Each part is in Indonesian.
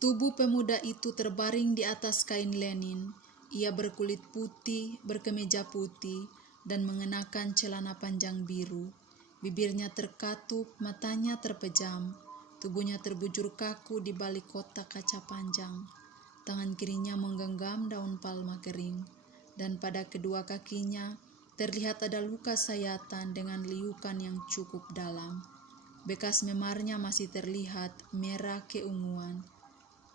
Tubuh pemuda itu terbaring di atas kain lenin. Ia berkulit putih, berkemeja putih, dan mengenakan celana panjang biru. Bibirnya terkatup, matanya terpejam. Tubuhnya terbujur kaku di balik kotak kaca panjang. Tangan kirinya menggenggam daun palma kering, dan pada kedua kakinya terlihat ada luka sayatan dengan liukan yang cukup dalam. Bekas memarnya masih terlihat merah keunguan.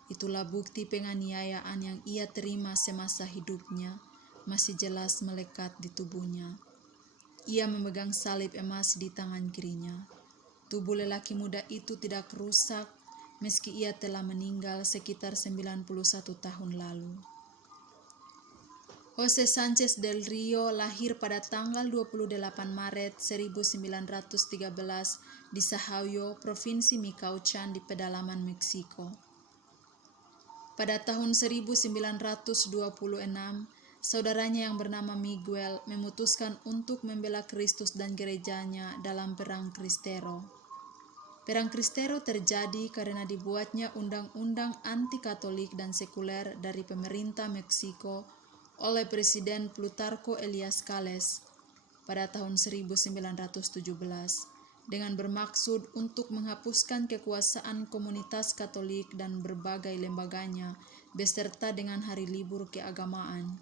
Itulah bukti penganiayaan yang ia terima semasa hidupnya, masih jelas melekat di tubuhnya. Ia memegang salib emas di tangan kirinya. Tubuh lelaki muda itu tidak rusak, meski ia telah meninggal sekitar 91 tahun lalu. Jose Sanchez del Rio lahir pada tanggal 28 Maret 1913 di Sahayo, Provinsi Michoacán di pedalaman Meksiko. Pada tahun 1926, saudaranya yang bernama Miguel memutuskan untuk membela Kristus dan gerejanya dalam Perang Kristero. Perang Kristero terjadi karena dibuatnya undang-undang anti-Katolik dan sekuler dari pemerintah Meksiko oleh Presiden Plutarco Elias Calles pada tahun 1917 dengan bermaksud untuk menghapuskan kekuasaan komunitas Katolik dan berbagai lembaganya beserta dengan hari libur keagamaan.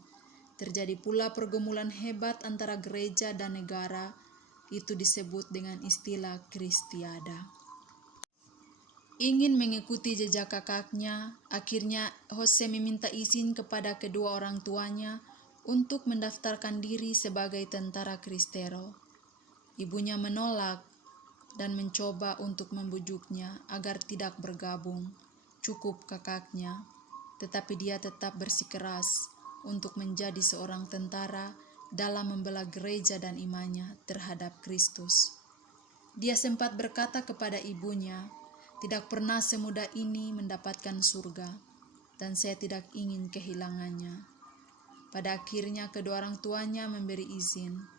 Terjadi pula pergumulan hebat antara gereja dan negara, itu disebut dengan istilah Kristiada. Ingin mengikuti jejak kakaknya, akhirnya Jose meminta izin kepada kedua orang tuanya untuk mendaftarkan diri sebagai tentara Kristero. Ibunya menolak dan mencoba untuk membujuknya agar tidak bergabung. Cukup kakaknya, tetapi dia tetap bersikeras untuk menjadi seorang tentara dalam membela gereja dan imannya terhadap Kristus. Dia sempat berkata kepada ibunya, "Tidak pernah semudah ini mendapatkan surga, dan saya tidak ingin kehilangannya." Pada akhirnya kedua orang tuanya memberi izin.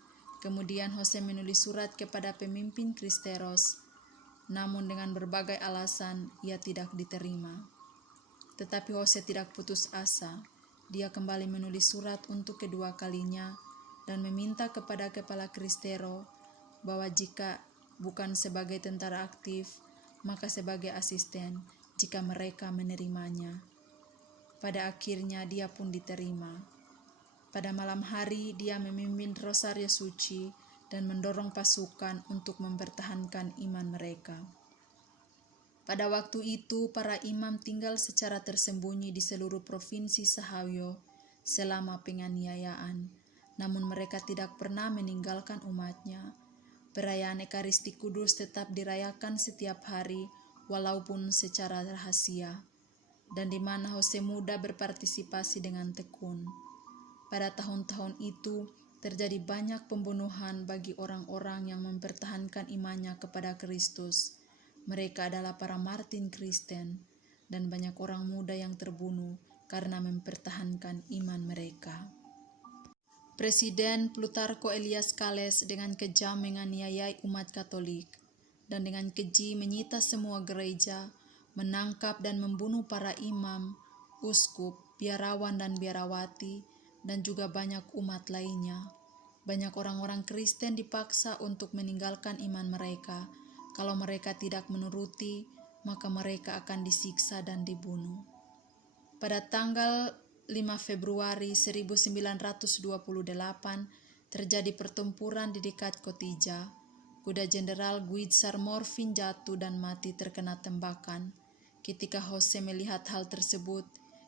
Kemudian Jose menulis surat kepada pemimpin Kristeros, namun dengan berbagai alasan ia tidak diterima. Tetapi Jose tidak putus asa. Dia kembali menulis surat untuk kedua kalinya dan meminta kepada kepala Kristero bahwa jika bukan sebagai tentara aktif, maka sebagai asisten jika mereka menerimanya. Pada akhirnya dia pun diterima. Pada malam hari dia memimpin Rosario Suci dan mendorong pasukan untuk mempertahankan iman mereka. Pada waktu itu para imam tinggal secara tersembunyi di seluruh provinsi Sahayo selama penganiayaan, namun mereka tidak pernah meninggalkan umatnya. Perayaan Ekaristi Kudus tetap dirayakan setiap hari walaupun secara rahasia, dan di mana Jose muda berpartisipasi dengan tekun. Pada tahun-tahun itu, terjadi banyak pembunuhan bagi orang-orang yang mempertahankan imannya kepada Kristus. Mereka adalah para martir Kristen, dan banyak orang muda yang terbunuh karena mempertahankan iman mereka. Presiden Plutarco Elias Calles dengan kejam menganiayai umat Katolik, dan dengan keji menyita semua gereja, menangkap dan membunuh para imam, uskup, biarawan dan biarawati, dan juga banyak umat lainnya. Banyak orang-orang Kristen dipaksa untuk meninggalkan iman mereka. Kalau mereka tidak menuruti, maka mereka akan disiksa dan dibunuh. Pada tanggal 5 Februari 1928 terjadi pertempuran di dekat Cotija. Kuda Jenderal Guizar Morfin jatuh dan mati terkena tembakan. Ketika Jose melihat hal tersebut,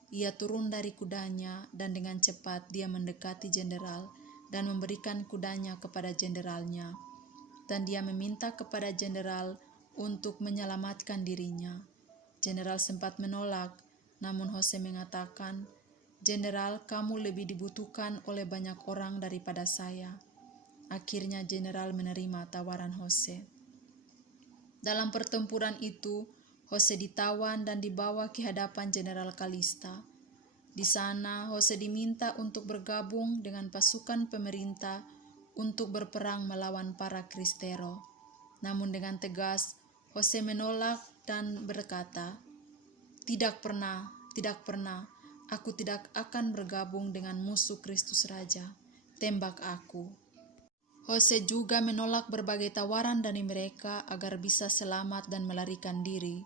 ia turun dari kudanya dan dengan cepat dia mendekati jenderal dan memberikan kudanya kepada jenderalnya. Dan dia meminta kepada jenderal untuk menyelamatkan dirinya. Jenderal sempat menolak, namun Jose mengatakan, "Jenderal, kamu lebih dibutuhkan oleh banyak orang daripada saya." Akhirnya jenderal menerima tawaran Jose. Dalam pertempuran itu, Jose ditawan dan dibawa ke hadapan Jenderal Calista. Di sana, Jose diminta untuk bergabung dengan pasukan pemerintah untuk berperang melawan para Kristero. Namun dengan tegas, Jose menolak dan berkata, Tidak pernah, tidak pernah. Aku tidak akan bergabung dengan musuh Kristus Raja. Tembak aku. Hose juga menolak berbagai tawaran dari mereka agar bisa selamat dan melarikan diri.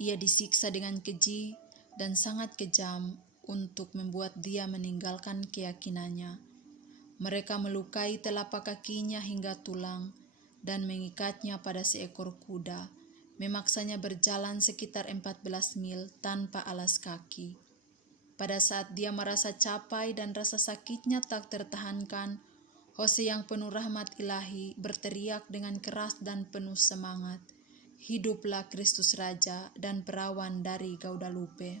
Ia disiksa dengan keji dan sangat kejam untuk membuat dia meninggalkan keyakinannya. Mereka melukai telapak kakinya hingga tulang dan mengikatnya pada seekor kuda, memaksanya berjalan sekitar 14 mil tanpa alas kaki. Pada saat dia merasa capai dan rasa sakitnya tak tertahankan, Hose yang penuh rahmat ilahi berteriak dengan keras dan penuh semangat, "Hiduplah Kristus Raja dan perawan dari Guadalupe."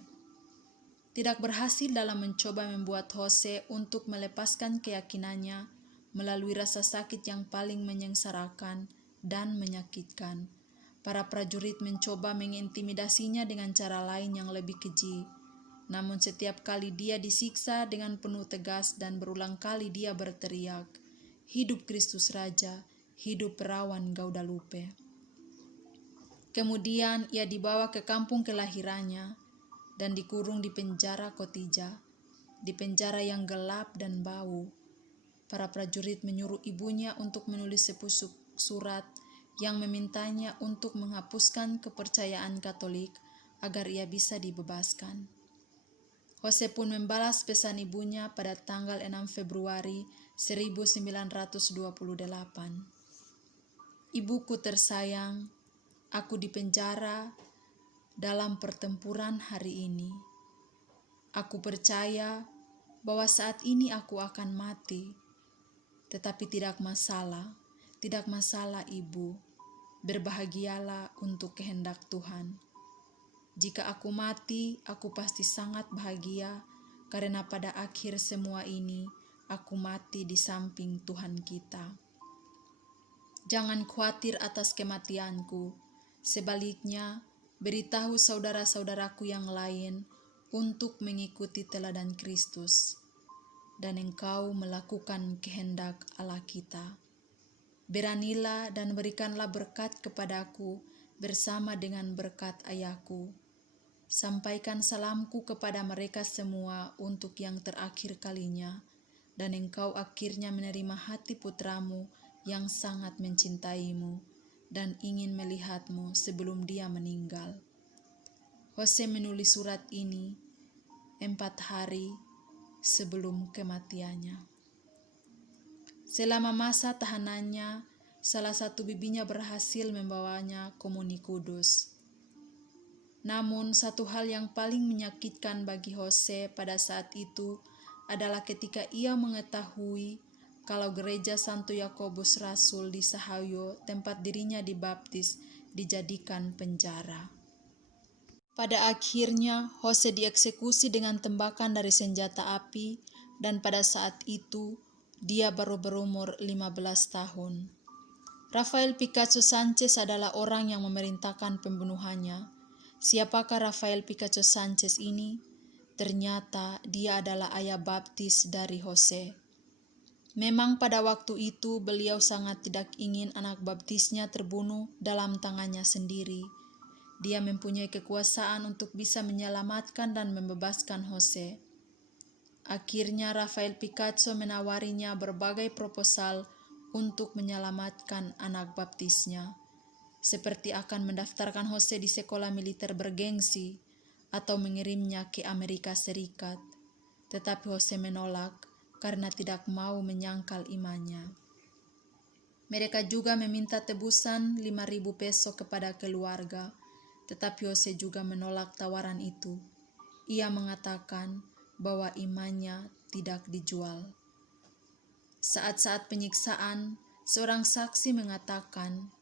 Tidak berhasil dalam mencoba membuat Hose untuk melepaskan keyakinannya melalui rasa sakit yang paling menyengsarakan dan menyakitkan. Para prajurit mencoba mengintimidasinya dengan cara lain yang lebih keji. Namun setiap kali dia disiksa dengan penuh tegas dan berulang kali dia berteriak, "Hidup Kristus Raja, hidup perawan Guadalupe." Kemudian ia dibawa ke kampung kelahirannya dan dikurung di penjara Kotija, di penjara yang gelap dan bau. Para prajurit menyuruh ibunya untuk menulis sepusuk surat yang memintanya untuk menghapuskan kepercayaan Katolik agar ia bisa dibebaskan. Hose pun membalas pesan ibunya pada tanggal 6 Februari 1928. "Ibuku tersayang, aku dipenjara dalam pertempuran hari ini. Aku percaya bahwa saat ini aku akan mati, tetapi tidak masalah Ibu. Berbahagialah untuk kehendak Tuhan. Jika aku mati, aku pasti sangat bahagia karena pada akhir semua ini aku mati di samping Tuhan kita. Jangan khawatir atas kematianku. Sebaliknya, beritahu saudara-saudaraku yang lain untuk mengikuti teladan Kristus, dan engkau melakukan kehendak Allah kita. Beranilah dan berikanlah berkat kepadaku bersama dengan berkat ayahku. Sampaikan salamku kepada mereka semua untuk yang terakhir kalinya, dan engkau akhirnya menerima hati putramu yang sangat mencintaimu dan ingin melihatmu sebelum dia meninggal." Hose menulis surat ini 4 hari sebelum kematiannya. Selama masa tahanannya, salah satu bibinya berhasil membawanya komuni kudus. Namun satu hal yang paling menyakitkan bagi Hose pada saat itu adalah ketika ia mengetahui kalau gereja Santo Yakobus Rasul di Sahayo, tempat dirinya dibaptis, dijadikan penjara. Pada akhirnya Hose dieksekusi dengan tembakan dari senjata api, dan pada saat itu dia baru berumur 15 tahun. Rafael Picasso Sanchez adalah orang yang memerintahkan pembunuhannya. Siapakah Rafael Picasso Sanchez ini? Ternyata dia adalah ayah baptis dari Hose. Memang pada waktu itu beliau sangat tidak ingin anak baptisnya terbunuh dalam tangannya sendiri. Dia mempunyai kekuasaan untuk bisa menyelamatkan dan membebaskan Hose. Akhirnya Rafael Picasso menawarinya berbagai proposal untuk menyelamatkan anak baptisnya, seperti akan mendaftarkan Hose di sekolah militer bergengsi atau mengirimnya ke Amerika Serikat. Tetapi Hose menolak karena tidak mau menyangkal imannya. Mereka juga meminta tebusan 5.000 peso kepada keluarga, tetapi Hose juga menolak tawaran itu. Ia mengatakan bahwa imannya tidak dijual. Saat-saat penyiksaan, seorang saksi mengatakan,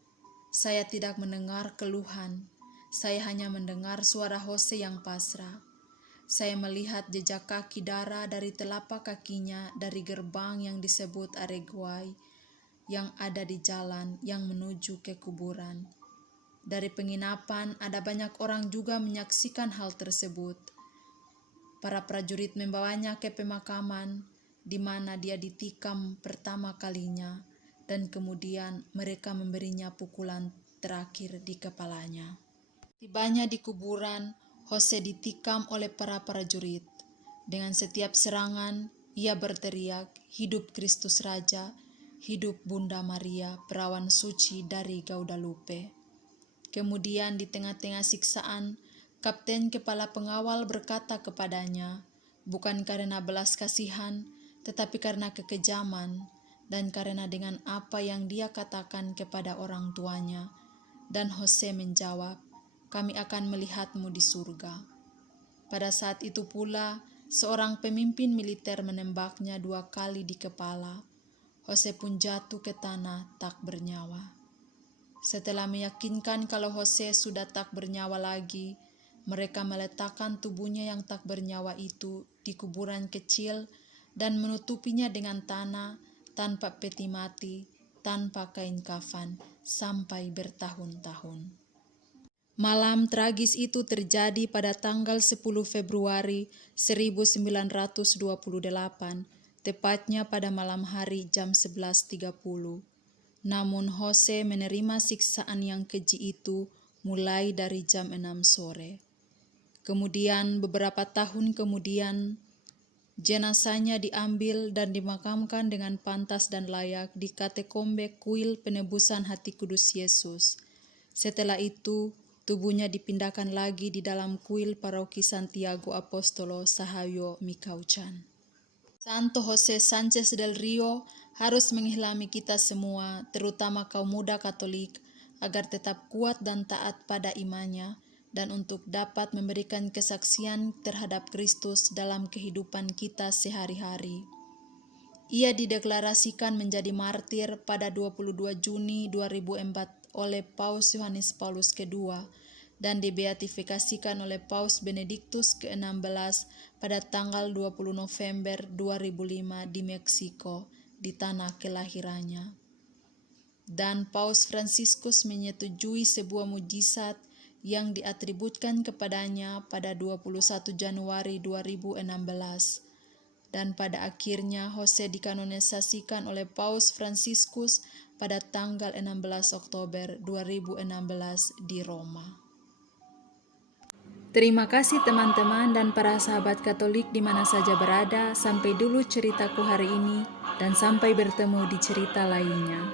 "Saya tidak mendengar keluhan, saya hanya mendengar suara Hose yang pasrah. Saya melihat jejak kaki darah dari telapak kakinya dari gerbang yang disebut Areguay yang ada di jalan yang menuju ke kuburan. Dari penginapan ada banyak orang juga menyaksikan hal tersebut. Para prajurit membawanya ke pemakaman di mana dia ditikam pertama kalinya, dan kemudian mereka memberinya pukulan terakhir di kepalanya." Tibanya di kuburan, Jose ditikam oleh para prajurit. Dengan setiap serangan, ia berteriak, "Hidup Kristus Raja, hidup Bunda Maria, perawan suci dari Guadalupe." Kemudian di tengah-tengah siksaan, Kapten Kepala Pengawal berkata kepadanya, "Bukan karena belas kasihan, tetapi karena kekejaman, dan karena dengan apa yang dia katakan kepada orang tuanya." Dan Jose menjawab, "Kami akan melihatmu di surga." Pada saat itu pula, seorang pemimpin militer menembaknya 2 kali di kepala. Jose pun jatuh ke tanah tak bernyawa. Setelah meyakinkan kalau Jose sudah tak bernyawa lagi, mereka meletakkan tubuhnya yang tak bernyawa itu di kuburan kecil dan menutupinya dengan tanah tanpa peti mati, tanpa kain kafan, sampai bertahun-tahun. Malam tragis itu terjadi pada tanggal 10 Februari 1928, tepatnya pada malam hari jam 11.30. Namun Jose menerima siksaan yang keji itu mulai dari jam 6 sore. Kemudian beberapa tahun kemudian, jenazahnya diambil dan dimakamkan dengan pantas dan layak di Katakombe Kuil Penebusan Hati Kudus Yesus. Setelah itu, tubuhnya dipindahkan lagi di dalam kuil Paroki Santiago Apostolo Sahayo Mikaucan. Santo Jose Sanchez del Rio harus mengilhami kita semua, terutama kaum muda Katolik, agar tetap kuat dan taat pada imannya, dan untuk dapat memberikan kesaksian terhadap Kristus dalam kehidupan kita sehari-hari. Ia dideklarasikan menjadi martir pada 22 Juni 2004 oleh Paus Yohanes Paulus II, dan dibeatifikasikan oleh Paus Benediktus ke-16 pada tanggal 20 November 2005 di Meksiko, di tanah kelahirannya. Dan Paus Fransiskus menyetujui sebuah mujizat yang diatributkan kepadanya pada 21 Januari 2016. Dan pada akhirnya Jose dikanonisasikan oleh Paus Fransiskus pada tanggal 16 Oktober 2016 di Roma. Terima kasih teman-teman dan para sahabat Katolik di mana saja berada. Sampai dulu ceritaku hari ini dan sampai bertemu di cerita lainnya.